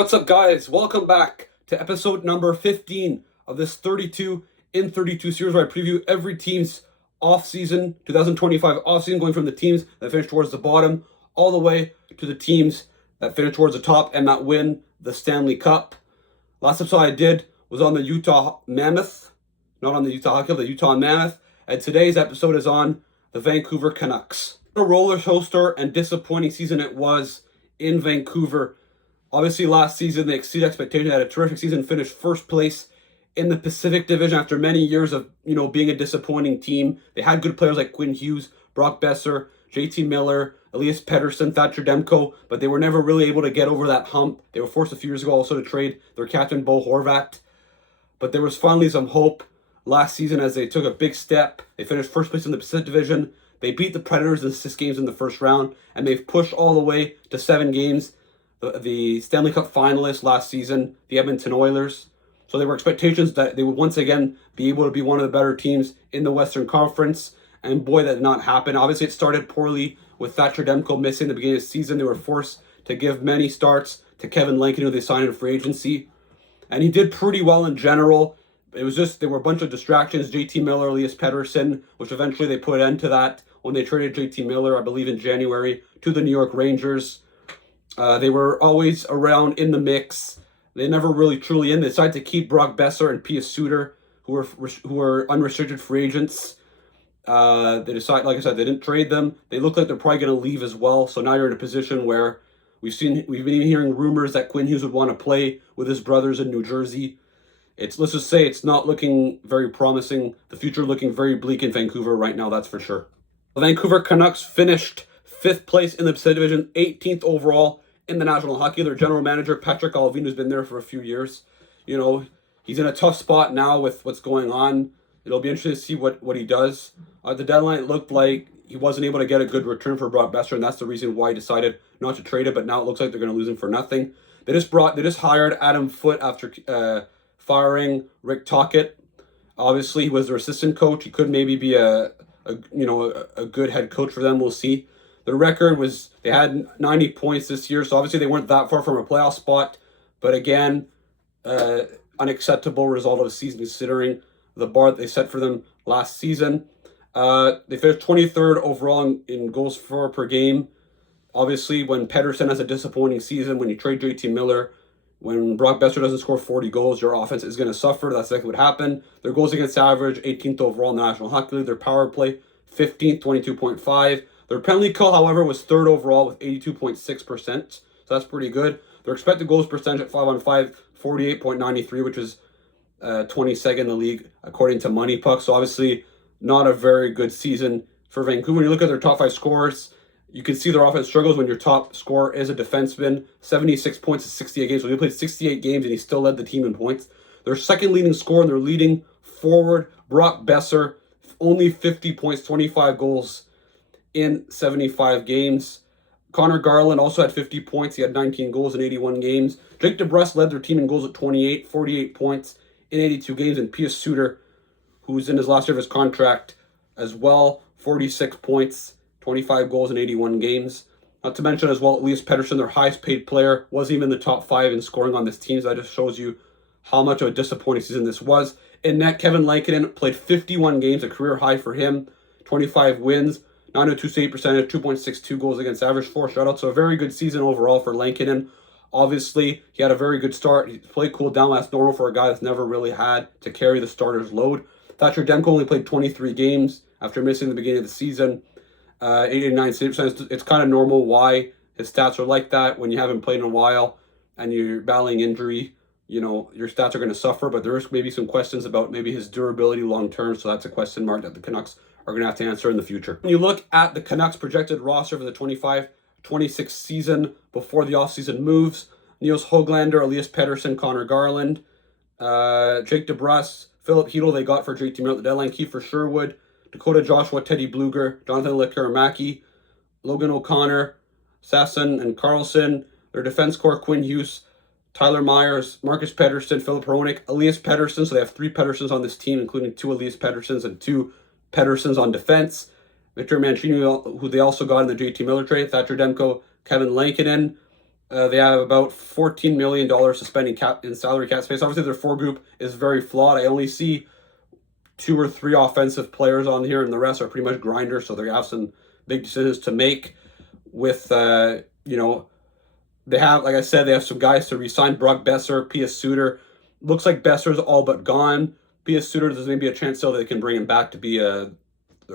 What's up, guys? Welcome back to episode number 15 of this 32 in 32 series where I preview every team's off-season, 2025 off-season, going from the teams that finish towards the bottom all the way to the teams that finish towards the top and that win the Stanley Cup. Last episode I did was on the Utah Mammoth, not on the Utah Hockey Club, the Utah Mammoth, and today's episode is on the Vancouver Canucks. A roller coaster and disappointing season it was in Vancouver. Obviously, last season, they exceeded expectations, had a terrific season, finished first place in the Pacific Division after many years of, being a disappointing team. They had good players like Quinn Hughes, Brock Besser, JT Miller, Elias Pettersson, Thatcher Demko, but they were never really able to get over that hump. They were forced a few years ago also to trade their captain, Bo Horvat. But there was finally some hope last season as they took a big step. They finished first place in the Pacific Division. They beat the Predators in 6 games in the first round, and they've pushed all the way to 7 games. The Stanley Cup finalists last season, the Edmonton Oilers. So there were expectations that they would once again be able to be one of the better teams in the Western Conference. And boy, that did not happen. Obviously, it started poorly with Thatcher Demko missing the beginning of the season. They were forced to give many starts to Kevin Lankin, who they signed in free agency. And he did pretty well in general. It was just, there were a bunch of distractions. JT Miller, Elias Pettersson, which eventually they put an end to that when they traded JT Miller, I believe in January, to the New York Rangers. They were always around in the mix. They never really truly in. They decided to keep Brock Besser and Pius Suter, who were unrestricted free agents. They decided, like I said, they didn't trade them. They look like they're probably going to leave as well. So now you're in a position where we've been hearing rumors that Quinn Hughes would want to play with his brothers in New Jersey. Let's just say it's not looking very promising. The future looking very bleak in Vancouver right now, that's for sure. The Vancouver Canucks finished 5th place in the Pacific Division, 18th overall in the National Hockey. Their general manager, Patrick Allvin, who's been there for a few years. He's in a tough spot now with what's going on. It'll be interesting to see what he does. At the deadline, it looked like he wasn't able to get a good return for Brock Besser, and that's the reason why he decided not to trade it, but now it looks like they're going to lose him for nothing. They just hired Adam Foote after firing Rick Tocchet. Obviously, he was their assistant coach. He could maybe be a good head coach for them. We'll see. Their record was, they had 90 points this year, so obviously they weren't that far from a playoff spot. But again, unacceptable result of the season considering the bar that they set for them last season. They finished 23rd overall in goals for per game. Obviously, when Pettersson has a disappointing season, when you trade JT Miller, when Brock Besser doesn't score 40 goals, your offense is going to suffer. That's exactly what happened. Their goals against average, 18th overall in the National Hockey League. Their power play, 15th, 22.5. Their penalty kill, however, was 3rd overall with 82.6%. So that's pretty good. Their expected goals percentage at 5-on-5, 48.93, which is 22nd in the league according to Money Puck. So obviously not a very good season for Vancouver. When you look at their top 5 scorers, you can see their offense struggles when your top scorer is a defenseman. 76 points in 68 games. So he played 68 games and he still led the team in points. Their second leading scorer and their leading forward, Brock Besser, only 50 points, 25 goals in 75 games. Connor Garland also had 50 points. He had 19 goals in 81 games. Jake DeBrusk led their team in goals at 28, 48 points in 82 games. And Pius Suter, who's in his last year of his contract as well, 46 points, 25 goals in 81 games. Not to mention as well, Elias Pettersson, their highest paid player, wasn't even in the top 5 in scoring on this team. So that just shows you how much of a disappointing season this was. In net, Kevin Lankin played 51 games, a career high for him, 25 wins, 902 save percentage, 2.62 goals against average, 4 shutouts. So a very good season overall for Lankinen. Obviously, he had a very good start. He played cool down. That's normal for a guy that's never really had to carry the starter's load. Thatcher Demko only played 23 games after missing the beginning of the season. 89 save percentage. It's kind of normal why his stats are like that. When you haven't played in a while and you're battling injury, your stats are going to suffer. But there is maybe some questions about maybe his durability long term. So that's a question mark that the Canucks are going to have to answer in the future. When you look at the Canucks projected roster for the 25-26 season before the offseason moves, Niels Höglander, Elias Pettersson, Connor Garland, Jake DeBrusk, Philip Hedl they got for JT Miller at the deadline, Kiefer Sherwood, Dakota Joshua, Teddy Bluger, Jonathan Lekkerimäki, Logan O'Connor, Sasson and Carlson. Their defense core, Quinn Hughes, Tyler Myers, Marcus Pettersson, Philip Hronik, Elias Pettersson. So they have 3 Petterssons on this team, including 2 Elias Petterssons and 2 Petterssons on defense. Victor Mancini, who they also got in the JT Miller trade, Thatcher Demko, Kevin Lankinen, They have about $14 million suspending cap in salary cap space. Obviously, their four group is very flawed. I only see 2 or 3 offensive players on here, and the rest are pretty much grinders. So they have some big decisions to make. With they have, like I said, they have some guys to resign. Brock Besser, P.S. Suter. Looks like Besser's all but gone. P.S. Suter, there's maybe a chance still they can bring him back to be a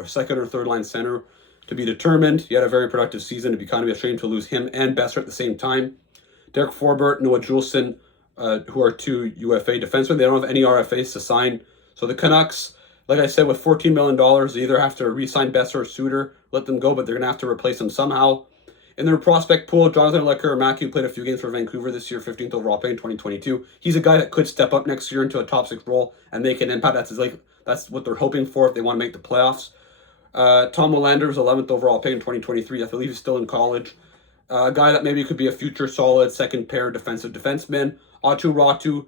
second or third line center, to be determined. He had a very productive season. It'd be kind of a shame to lose him and Besser at the same time. Derek Forbort, Noah Juleson, who are 2 UFA defensemen. They don't have any RFAs to sign. So the Canucks, like I said, with $14 million, they either have to re-sign Besser or Suter, let them go, but they're going to have to replace them somehow. In their prospect pool, Jonathan Lekkerimaki played a few games for Vancouver this year, 15th overall pick in 2022. He's a guy that could step up next year into a top 6 role and make an impact. That's what they're hoping for if they want to make the playoffs. Tom Willander was 11th overall pick in 2023. I believe he's still in college. A guy that maybe could be a future solid second pair defensive defenseman. Atu Ratu,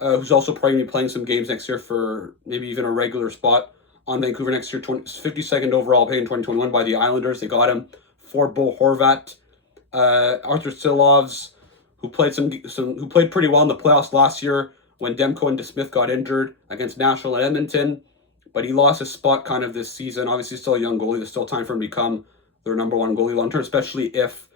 who's also probably going to be playing some games next year for maybe even a regular spot on Vancouver next year. 52nd overall pick in 2021 by the Islanders. They got him for Bo Horvat. Arthur Silovs, who played who played pretty well in the playoffs last year when Demko and DeSmith got injured against Nashville and Edmonton. But he lost his spot kind of this season. Obviously, still a young goalie. There's still time for him to become their number 1 goalie long term, especially if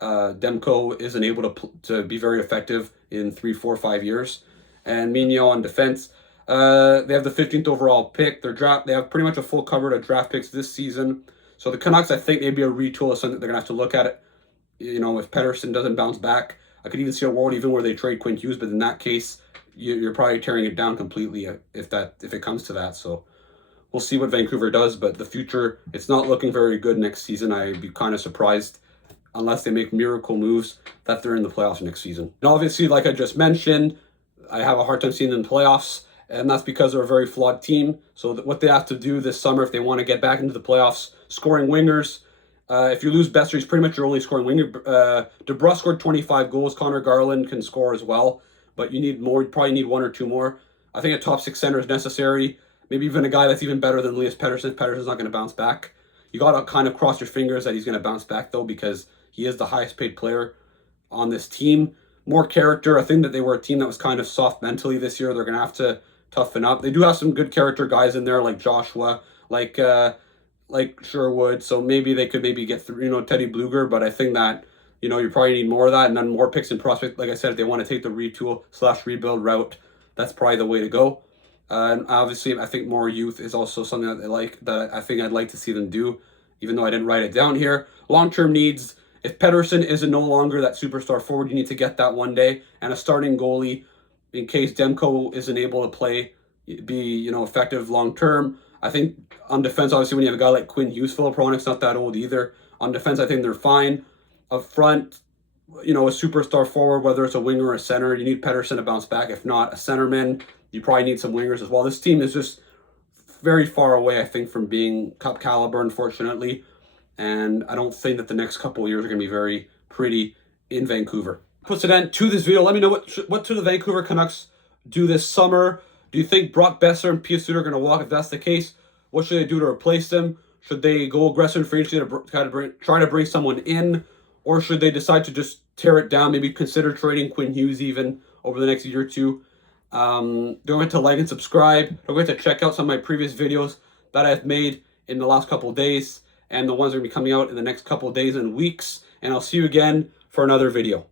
Demko isn't able to be very effective in 3, 4, 5 years. And Mignon on defense. They have the 15th overall pick. They have pretty much a full cover of draft picks this season. So the Canucks, I think, maybe a retool is something they're going to have to look at it. If Pettersson doesn't bounce back, I could even see a world even where they trade Quinn Hughes. But in that case, you're probably tearing it down completely if it comes to that. So we'll see what Vancouver does. But the future, it's not looking very good next season. I'd be kind of surprised, unless they make miracle moves, that they're in the playoffs next season. And obviously, like I just mentioned, I have a hard time seeing them in the playoffs, and that's because they're a very flawed team. So what they have to do this summer, if they want to get back into the playoffs, scoring wingers. If you lose Besser, he's pretty much your only scoring winger. DeBrusk scored 25 goals. Connor Garland can score as well, but you need more. You probably need 1 or 2 more. I think a top 6 center is necessary. Maybe even a guy that's even better than Elias Pettersson. Pettersson's not going to bounce back. You got to kind of cross your fingers that he's going to bounce back, though, because he is the highest paid player on this team. More character. I think that they were a team that was kind of soft mentally this year. They're going to have to toughen up. They do have some good character guys in there, like Joshua, like Sherwood. So maybe they could get through, Teddy Bluger. But I think that, you probably need more of that, and then more picks and prospect. Like I said, if they want to take the retool/rebuild route, that's probably the way to go. And obviously, I think more youth is also something that I think I'd like to see them do, even though I didn't write it down here. Long-term needs. If Pettersson is no longer that superstar forward, you need to get that one day. And a starting goalie, in case Demko isn't able to be effective long-term. I think on defense, obviously, when you have a guy like Quinn Hughes, Philip Hronek's not that old either. On defense, I think they're fine. Up front, a superstar forward, whether it's a winger or a center, you need Pettersson to bounce back. If not, a centerman, you probably need some wingers as well. This team is just very far away, I think, from being cup caliber, unfortunately. And I don't think that the next couple of years are going to be very pretty in Vancouver. Puts an end to this video. Let me know what should the Vancouver Canucks do this summer. Do you think Brock Besser and P.S. Suter are going to walk? If that's the case, what should they do to replace them? Should they go aggressive in free agency to try to bring someone in? Or should they decide to just tear it down, maybe consider trading Quinn Hughes even over the next year or two? Don't forget to like and subscribe. Don't forget to check out some of my previous videos that I've made in the last couple of days, and the ones that are going to be coming out in the next couple of days and weeks. And I'll see you again for another video.